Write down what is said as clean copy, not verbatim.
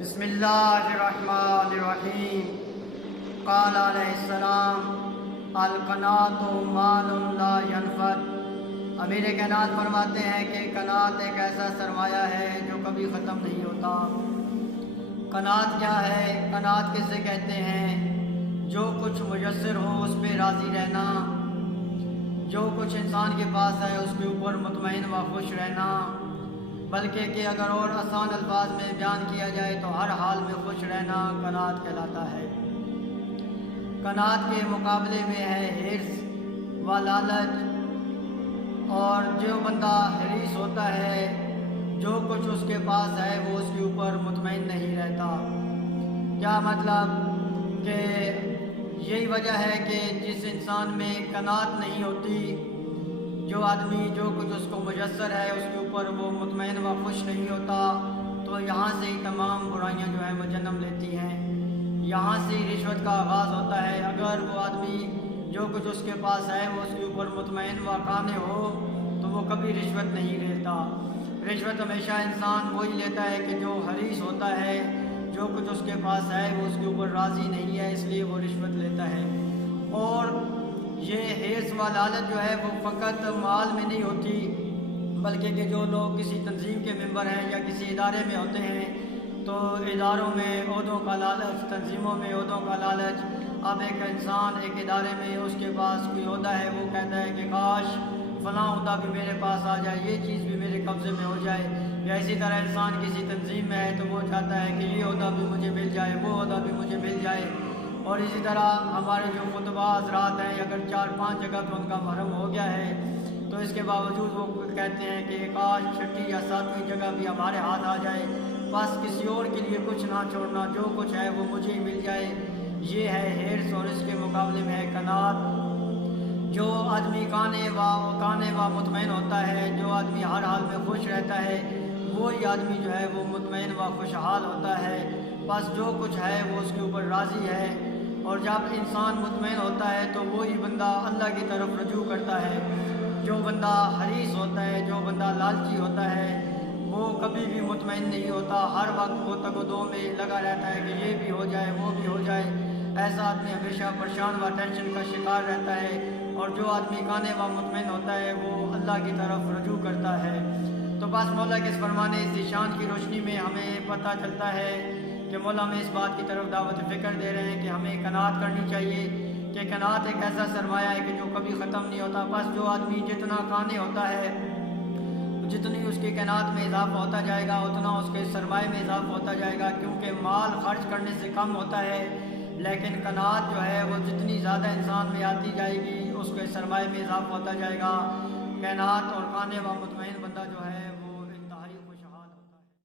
بسم اللہ الرحمن الرحیم۔ قال علیہ السلام القناۃ مال لا ينفد۔ امیر کائنات فرماتے ہیں کہ قناعت ایک ایسا سرمایہ ہے جو کبھی ختم نہیں ہوتا۔ قناعت کیا ہے؟ قناعت کسے کہتے ہیں؟ جو کچھ میسر ہو اس پہ راضی رہنا، جو کچھ انسان کے پاس ہے اس کے اوپر مطمئن و خوش رہنا، بلکہ کہ اگر اور آسان الفاظ میں بیان کیا جائے تو ہر حال میں خوش رہنا قناعت کہلاتا ہے۔ قناعت کے مقابلے میں ہے حرص و لالچ، اور جو بندہ حریص ہوتا ہے جو کچھ اس کے پاس ہے وہ اس کے اوپر مطمئن نہیں رہتا۔ کیا مطلب؟ کہ یہی وجہ ہے کہ جس انسان میں قناعت نہیں ہوتی، جو آدمی جو کچھ اس کو میسر ہے اس کے اوپر وہ مطمئن و خوش نہیں ہوتا، تو یہاں سے ہی تمام برائیاں جو ہیں وہ جنم لیتی ہیں۔ یہاں سے ہی رشوت کا آغاز ہوتا ہے۔ اگر وہ آدمی جو کچھ اس کے پاس ہے وہ اس کے اوپر مطمئن و قانع ہو تو وہ کبھی رشوت نہیں لیتا۔ رشوت ہمیشہ انسان وہی لیتا ہے کہ جو حریص ہوتا ہے، جو کچھ اس کے پاس ہے وہ اس کے اوپر راضی نہیں ہے، اس لیے وہ رشوت لیتا ہے۔ اور یہ حرص و لالچ جو ہے وہ فقط مال میں نہیں ہوتی، بلکہ کہ جو لوگ کسی تنظیم کے ممبر ہیں یا کسی ادارے میں ہوتے ہیں تو اداروں میں عہدوں کا لالچ، تنظیموں میں عہدوں کا لالچ۔ اب ایک انسان ایک ادارے میں اس کے پاس کوئی عہدہ ہے، وہ کہتا ہے کہ کاش فلاں عہدہ بھی میرے پاس آ جائے، یہ چیز بھی میرے قبضے میں ہو جائے۔ یا اسی طرح انسان کسی تنظیم میں ہے تو وہ چاہتا ہے کہ یہ عہدہ بھی مجھے مل جائے، وہ عہدہ بھی مجھے مل جائے۔ اور اسی طرح ہمارے جو خطبہ حضرات ہیں، اگر 4-5 جگہ پہ ان کا محرم ہو گیا ہے تو اس کے باوجود وہ کہتے ہیں کہ کاش 6ٹھی یا 7ویں جگہ بھی ہمارے ہاتھ آ جائے، بس کسی اور کے لیے کچھ نہ چھوڑنا، جو کچھ ہے وہ مجھے ہی مل جائے۔ یہ ہے حرص، اور اس کے مقابلے میں ہے قناعت۔ جو آدمی قانع و مطمئن ہوتا ہے، جو آدمی ہر حال میں خوش رہتا ہے، وہی آدمی جو ہے وہ مطمئن و خوشحال ہوتا ہے۔ بس جو کچھ ہے وہ اس کے اوپر راضی ہے۔ اور جب انسان مطمئن ہوتا ہے تو وہی بندہ اللہ کی طرف رجوع کرتا ہے۔ جو بندہ حریص ہوتا ہے، جو بندہ لالچی ہوتا ہے، وہ کبھی بھی مطمئن نہیں ہوتا، ہر وقت وہ تگ و دو میں لگا رہتا ہے کہ یہ بھی ہو جائے، وہ بھی ہو جائے۔ ایسا آدمی ہمیشہ پریشان و ٹینشن کا شکار رہتا ہے۔ اور جو آدمی قانع و مطمئن ہوتا ہے وہ اللہ کی طرف رجوع کرتا ہے۔ تو بس مولا کے اس فرمان ذیشان کی روشنی میں ہمیں پتہ چلتا ہے کہ مولا ہمیں اس بات کی طرف دعوت فکر دے رہے ہیں کہ ہمیں قناعت کرنی چاہیے، کہ قناعت ایک ایسا سرمایہ ہے کہ جو کبھی ختم نہیں ہوتا۔ بس جو آدمی جتنا قانع ہوتا ہے، جتنی اس کی قناعت میں اضافہ ہوتا جائے گا اتنا اس کے سرمایہ میں اضافہ ہوتا جائے گا، کیونکہ مال خرچ کرنے سے کم ہوتا ہے، لیکن قناعت جو ہے وہ جتنی زیادہ انسان میں آتی جائے گی اس کے سرمایہ میں اضافہ ہوتا جائے گا۔ قناعت اور قانع و مطمئن بندہ جو ہے وہ